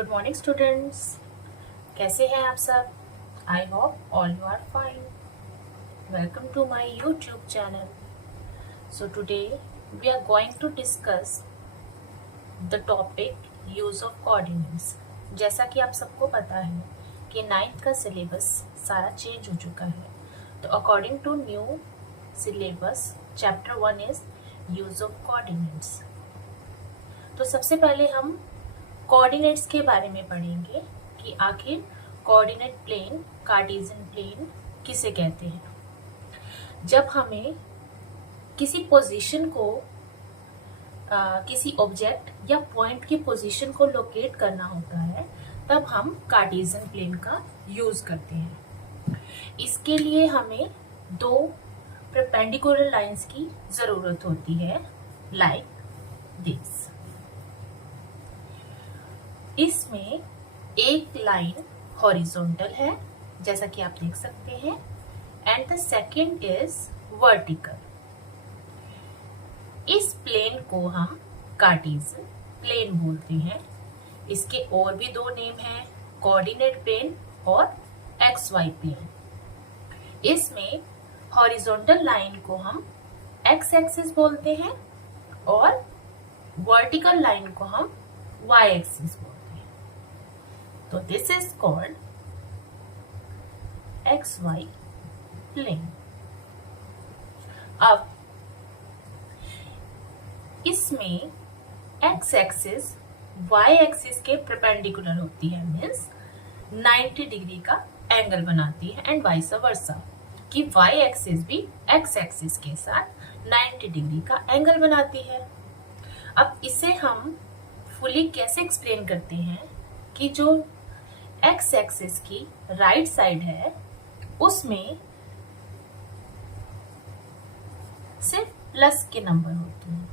Good morning students. कैसे हैं आप सब? I hope all you are fine. Welcome to my YouTube channel. So today we are going to discuss the topic use of coordinates. जैसा कि आप सबको पता है कि 9th का सिलेबस सारा चेंज हो चुका है, तो according to new syllabus chapter 1 is use of coordinates. तो सबसे पहले हम कोऑर्डिनेट्स के बारे में पढ़ेंगे कि आखिर कोऑर्डिनेट प्लेन, कार्टेशियन प्लेन किसे कहते हैं। जब हमें किसी पोजीशन को किसी ऑब्जेक्ट या पॉइंट की पोजीशन को लोकेट करना होता है, तब हम कार्टेशियन प्लेन का यूज करते हैं। इसके लिए हमें दो परपेंडिकुलर लाइंस की जरूरत होती है, लाइक दिस। इसमें एक लाइन हॉरिजॉन्टल है, जैसा कि आप देख सकते हैं, and the second is vertical. इस प्लेन को हम कार्टेशियन प्लेन बोलते हैं। इसके और भी दो नेम हैं, कोऑर्डिनेट प्लेन और एक्स वाई प्लेन। इसमें हॉरिजॉन्टल लाइन को हम एक्स एक्सिस बोलते हैं और वर्टिकल लाइन को हम वाई एक्सिस बोलते हैं। तो this is called X Y plane. अब इसमें एक्स एक्सिस वाई एक्सिस के परपेंडिकुलर होती है, मीन्स 90 डिग्री का एंगल बनाती है, एंड वाइस वर्सा कि वाई एक्सिस भी एक्स एक्सिस के साथ 90 डिग्री का एंगल बनाती है। अब इसे हम फुली कैसे एक्सप्लेन करते हैं कि जो एक्स एक्सिस की राइट साइड है उसमें सिर्फ प्लस के नंबर होते हैं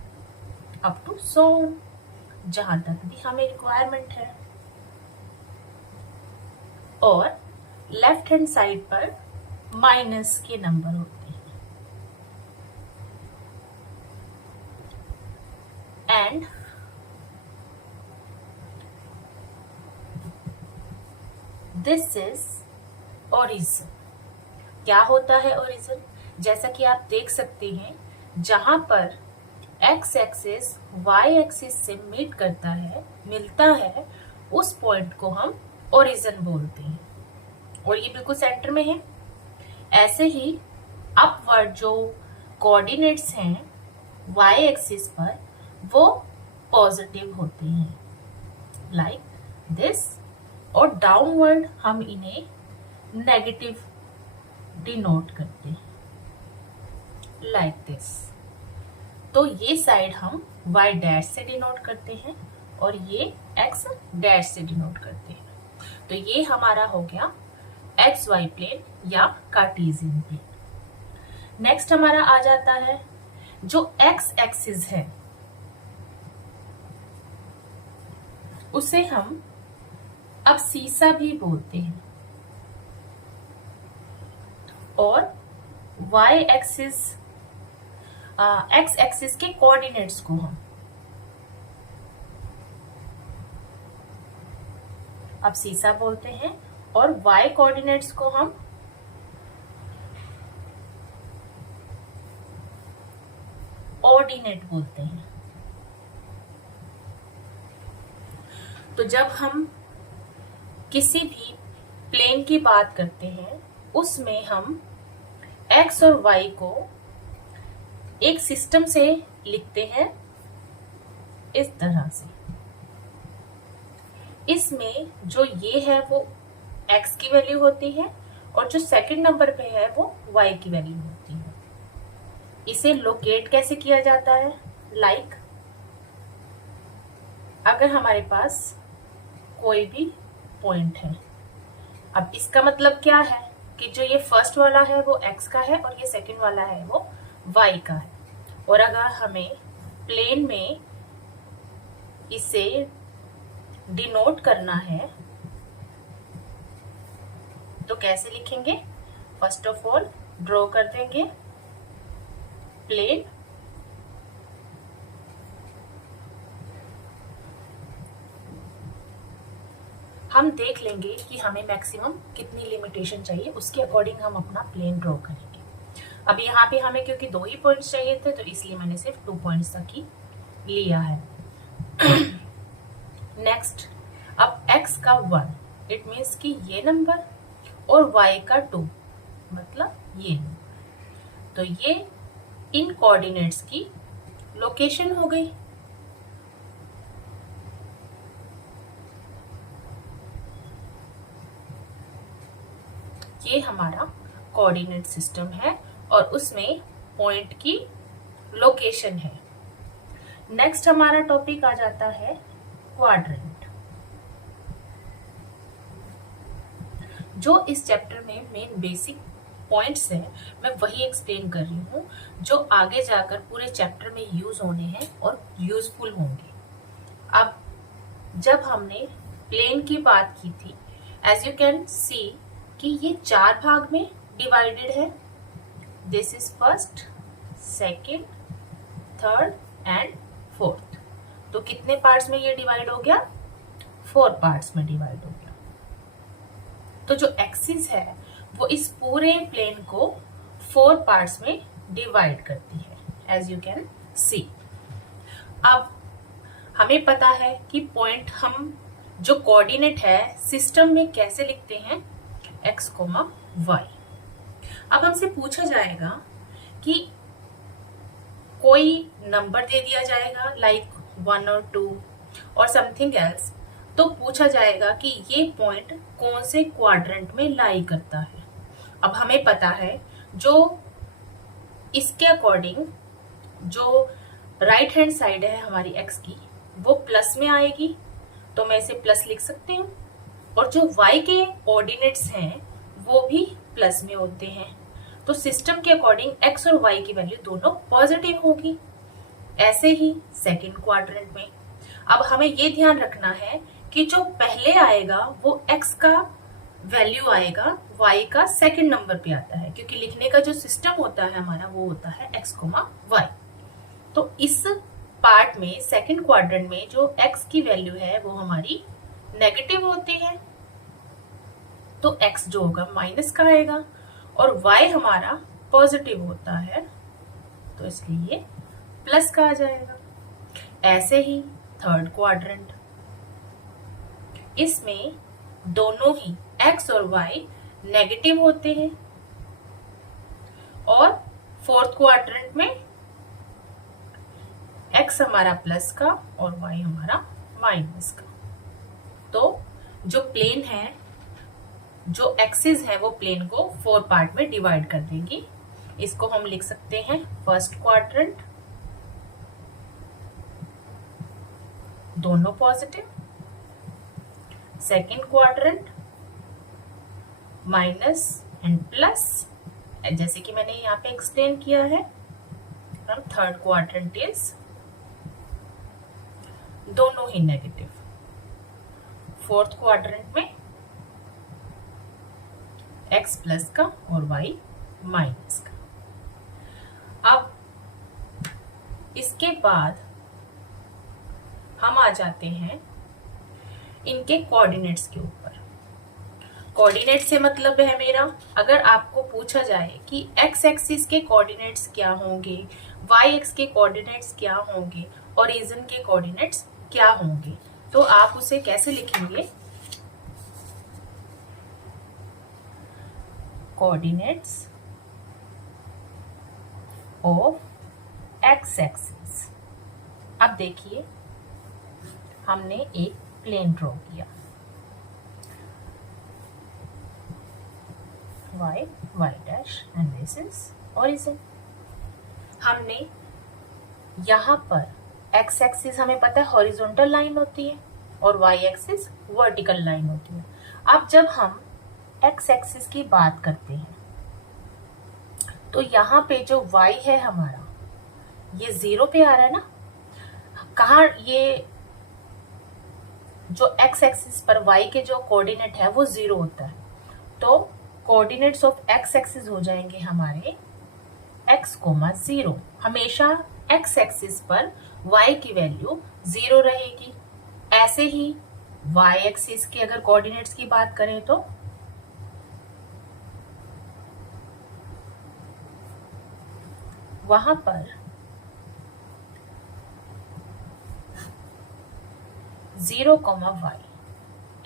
अप टू 100, जहां तक भी हमें रिक्वायरमेंट है, और लेफ्ट हैंड साइड पर माइनस के नंबर होते हैं। And this is origin. क्या होता है ओरिजिन? जैसा कि आप देख सकते हैं, जहां पर एक्स एक्सिस वाई एक्सिस से मीट करता है, मिलता है, उस पॉइंट को हम ओरिजिन बोलते हैं, और ये बिल्कुल सेंटर में है। ऐसे ही अपवर्ड जो कोऑर्डिनेट्स हैं वाई एक्सिस पर, वो पॉजिटिव होते हैं, लाइक दिस, और डाउनवर्ड हम इन्हें नेगेटिव डिनोट करते हैं, लाइक दिस। तो ये साइड हम y डैश से डिनोट करते हैं और ये x डैश से डिनोट करते हैं। तो ये हमारा हो गया एक्स वाई प्लेन या कार्टेशियन प्लेन। नेक्स्ट हमारा आ जाता है जो x एक्सिस है, उसे हम अब सीसा भी बोलते हैं, और y एक्सिस x एक्सिस के कोऑर्डिनेट्स को हम अब सीसा बोलते हैं, और y कोऑर्डिनेट्स को हम ऑर्डिनेट बोलते हैं। तो जब हम किसी भी प्लेन की बात करते हैं, उसमें हम x और y को एक सिस्टम से लिखते हैं, इस तरह से। इसमें जो ये है वो x की वैल्यू होती है, और जो सेकंड नंबर पे है वो y की वैल्यू होती है। इसे लोकेट कैसे किया जाता है? लाइक अगर हमारे पास कोई भी पॉइंट है, अब इसका मतलब क्या है कि जो ये फर्स्ट वाला है वो x का है, और ये सेकंड वाला है वो y का है। और अगर हमें प्लेन में इसे डिनोट करना है तो कैसे लिखेंगे? फर्स्ट ऑफ ऑल ड्रॉ कर देंगे प्लेन, हम देख लेंगे कि हमें मैक्सिमम कितनी लिमिटेशन चाहिए, उसके अकॉर्डिंग हम अपना प्लेन ड्रॉ करेंगे। अब यहाँ पे हमें क्योंकि 2 ही पॉइंट्स चाहिए थे तो इसलिए मैंने सिर्फ 2 पॉइंट्स तक ही लिया है। नेक्स्ट, अब x का 1 इट मीन्स कि ये नंबर और y का 2 मतलब ये नंबर, तो ये इन कोऑर्डिनेट्स की लोकेशन हो गई। ये हमारा कोऑर्डिनेट सिस्टम है और उसमें पॉइंट की लोकेशन है। नेक्स्ट हमारा टॉपिक आ जाता है क्वाड्रेंट। जो इस चैप्टर में मेन बेसिक पॉइंट्स है मैं वही एक्सप्लेन कर रही हूँ, जो आगे जाकर पूरे चैप्टर में यूज होने हैं और यूजफुल होंगे। अब जब हमने प्लेन की बात की थी, एज यू कैन सी कि ये 4 भाग में डिवाइडेड है। This is first, second, third and fourth. तो कितने पार्ट्स में ये डिवाइड हो गया? 4 पार्ट्स में डिवाइड हो गया। तो जो एक्सिस है वो इस पूरे प्लेन को 4 पार्ट्स में डिवाइड करती है, एज यू कैन सी। अब हमें पता है कि पॉइंट हम जो कोऑर्डिनेट है सिस्टम में कैसे लिखते हैं, x, y। अब हमसे पूछा जाएगा कि कोई नंबर दे दिया जाएगा लाइक 1 और 2 और समथिंग एल्स, तो पूछा जाएगा कि ये पॉइंट कौन से क्वाड्रेंट में लाई करता है। अब हमें पता है जो इसके अकॉर्डिंग जो राइट हैंड साइड है हमारी x की वो प्लस में आएगी, तो मैं इसे प्लस लिख सकती हूँ। और जो y के कोऑर्डिनेट्स हैं वो भी प्लस में होते हैं, तो सिस्टम के अकॉर्डिंग x और y की वैल्यू दोनों पॉजिटिव होगी। ऐसे ही सेकंड क्वाड्रेंट में अब हमें ये ध्यान रखना है कि जो पहले आएगा वो x का वैल्यू आएगा, y का सेकंड नंबर पे आता है, क्योंकि लिखने का जो सिस्टम होता है हमारा वो होता है x, y। तो इस पार्ट में सेकंड क्वाड्रेंट में जो x की वैल्यू है वो हमारी नेगेटिव होती है, तो x जो होगा माइनस का आएगा और y हमारा पॉजिटिव होता है, तो इसलिए प्लस का आ जाएगा। ऐसे ही थर्ड क्वाड्रेंट, इसमें दोनों ही x और y नेगेटिव होते हैं और फोर्थ क्वाड्रेंट में x हमारा प्लस का और y हमारा माइनस का। तो जो प्लेन है, जो एक्सिस है वो प्लेन को 4 पार्ट में डिवाइड कर देगी। इसको हम लिख सकते हैं फर्स्ट क्वाड्रेंट, दोनों positive, second quadrant minus and plus, जैसे कि मैंने यहाँ पे एक्सप्लेन किया है। और थर्ड क्वाड्रेंट इज दोनों ही नेगेटिव। फोर्थ क्वाड्रेंट में x प्लस का और y माइनस का। अब इसके बाद हम आ जाते हैं इनके कोऑर्डिनेट्स के ऊपर। कोऑर्डिनेट से मतलब है मेरा, अगर आपको पूछा जाए कि x एक्सिस के कोऑर्डिनेट्स क्या होंगे, y एक्स के कोऑर्डिनेट्स क्या होंगे और रीजन के कोऑर्डिनेट्स क्या होंगे, तो आप उसे कैसे लिखेंगे? Coordinates of x axis. अब देखिए हमने एक प्लेन ड्रॉ किया, y, y dash and this is origin. हमने यहाँ पर x एक्सिस हमें पता है हॉरिजॉन्टल लाइन होती है और y एक्सिस वर्टिकल लाइन होती है। अब जब हम x एक्सिस की बात करते हैं तो यहाँ पे जो y है हमारा ये 0 पे आ रहा है ना। कहाँ ये जो x एक्सिस पर y के जो कोऑर्डिनेट है वो 0 होता है, तो कोऑर्डिनेट्स ऑफ x एक्सिस हो जाएंगे हमारे x, 0। हमेशा x एक्सिस पर y की वैल्यू 0 रहेगी। ऐसे ही y एक्सिस के अगर कोऑर्डिनेट्स की बात करें तो वहां पर 0, y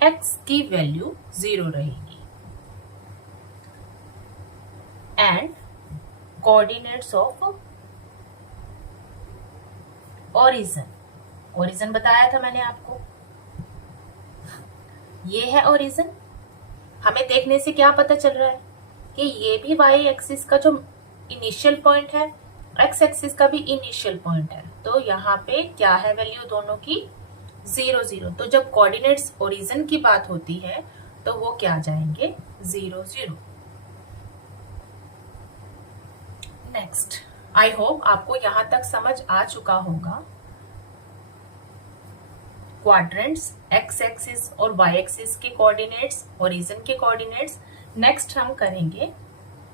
x की वैल्यू 0 रहेगी एंड कोऑर्डिनेट्स ऑफ ओरिजिन बताया था मैंने आपको, ये है ओरिजिन। हमें देखने से क्या पता चल रहा है कि ये भी y एक्सिस का जो इनिशियल पॉइंट है, x एक्सिस का भी इनिशियल पॉइंट है। तो यहाँ पे क्या है वैल्यू दोनों की 0, 0। तो जब कोऑर्डिनेट्स ओरिजिन की बात होती है तो वो क्या जाएंगे 0, 0। नेक्स्ट, आई होप आपको यहां तक समझ आ चुका होगा क्वाड्रेंट्स, x एक्सिस और y एक्सिस के कोऑर्डिनेट्स, ओरिजिन के कोऑर्डिनेट्स। नेक्स्ट हम करेंगे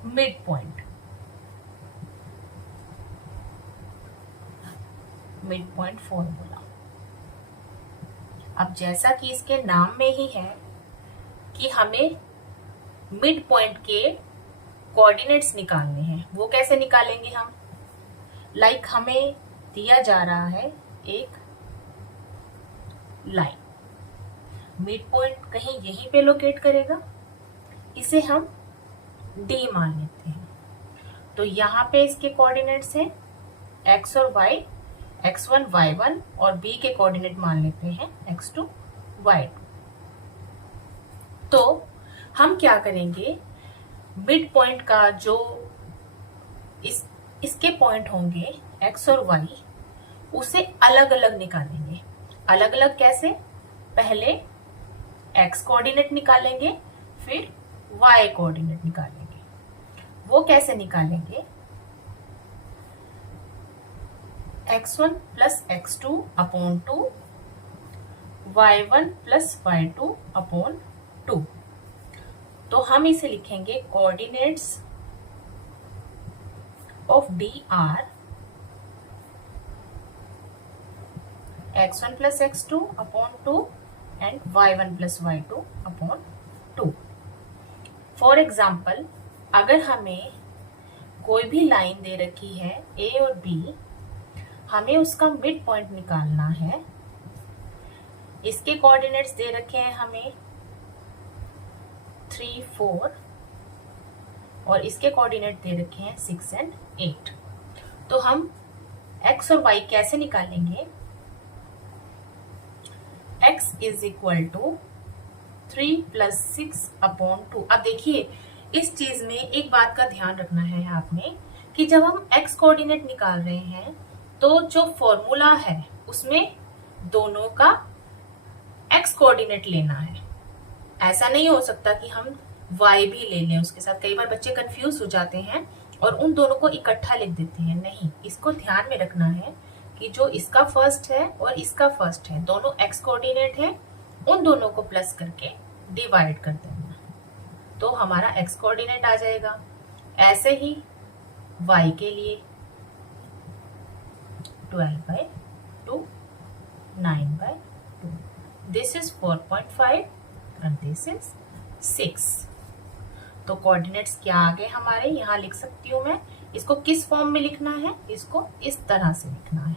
mid point. Mid point formula. अब जैसा कि इसके नाम में ही है कि हमें मिड पॉइंट के कोऑर्डिनेट्स निकालने हैं। वो कैसे निकालेंगे हम? लाइक हमें दिया जा रहा है एक लाइन, मिड पॉइंट कहीं यहीं पे लोकेट करेगा, इसे हम D मान लेते हैं। तो यहाँ पे इसके कोऑर्डिनेट्स हैं x और y, x1 y1 और B के कोऑर्डिनेट मान लेते हैं x2 y2। तो हम क्या करेंगे, मिड पॉइंट का जो इसके पॉइंट होंगे x और y, उसे अलग अलग निकालेंगे। अलग अलग कैसे? पहले x कोऑर्डिनेट निकालेंगे, फिर y कोऑर्डिनेट निकालेंगे। वो कैसे निकालेंगे? x1 plus x2 upon 2, y1 plus y2 upon 2। तो हम इसे लिखेंगे coordinates of D are x1 plus x2 upon 2 and y1 plus y2 upon 2। For example, अगर हमें कोई भी लाइन दे रखी है A और B, हमें उसका मिड पॉइंट निकालना है। इसके कोऑर्डिनेट्स दे रखे हैं हमें 3, 4 और इसके कोऑर्डिनेट दे रखे हैं 6 एंड 8। तो हम x और y कैसे निकालेंगे? x is equal to 3 plus 6 upon 2। अब देखिए, इस चीज में एक बात का ध्यान रखना है आपने कि जब हम x कोऑर्डिनेट निकाल रहे हैं तो जो फॉर्मूला है उसमें दोनों का x कोऑर्डिनेट लेना है। ऐसा नहीं हो सकता कि हम y भी ले लें उसके साथ। कई बार बच्चे कंफ्यूज हो जाते हैं और उन दोनों को इकट्ठा लिख देते हैं। नहीं, इसको ध्यान में रखना है कि जो इसका फर्स्ट है और इसका फर्स्ट है, दोनों x कोऑर्डिनेट है, उन दोनों को प्लस करके डिवाइड कर देना, तो हमारा x कोऑर्डिनेट आ जाएगा। ऐसे ही y के लिए 12/2, 9/2। This is 4.5 and this is 6। तो कोऑर्डिनेट्स क्या आ गए हमारे? यहाँ लिख सकती हूँ मैं। इसको किस फॉर्म में लिखना है? इसको इस तरह से लिखना है।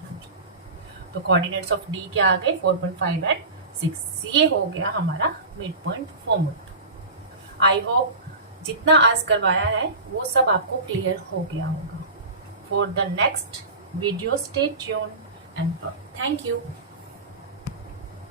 तो कोऑर्डिनेट्स ऑफ D क्या आ गए? 4.5 एंड 6। ये हो गया हमारा mid point formula. I hope जितना आज करवाया है वो सब आपको क्लियर हो गया होगा। For the next video stay tuned and thank you.